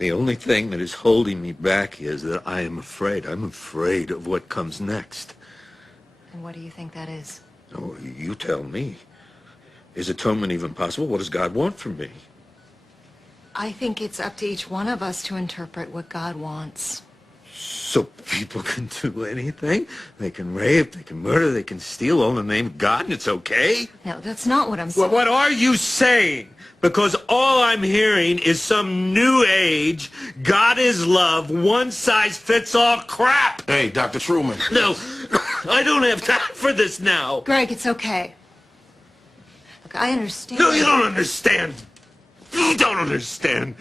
The only thing that is holding me back is that I am afraid. I'm afraid of what comes next. And what do you think that is? Oh, you tell me. Is atonement even possible? What does God want from me? I think it's up to each one of us to interpret what God wants. So people can do anything? They can rape, they can murder, they can steal all in the name of God, and it's okay? No, that's not what I'm saying. Well, what are you saying? Because all I'm hearing is some new age, God is love, one-size-fits-all crap. Hey, Dr. Truman. No, I don't have time for this now. Greg, it's okay. Look, I understand. No, you don't understand. You don't understand.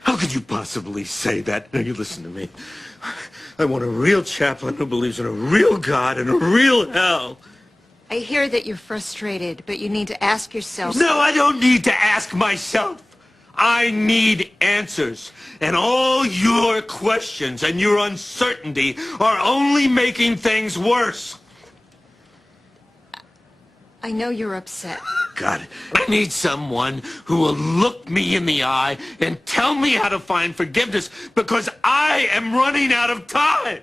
How could you possibly say that? Now, you listen to me. I want a real chaplain who believes in a real God and a real hell. I hear that you're frustrated, but you need to ask yourself... No, I don't need to ask myself. I need answers. And all your questions and your uncertainty are only making things worse. I know you're upset. God, I need someone who will look me in the eye and tell me how to find forgiveness because I am running out of time.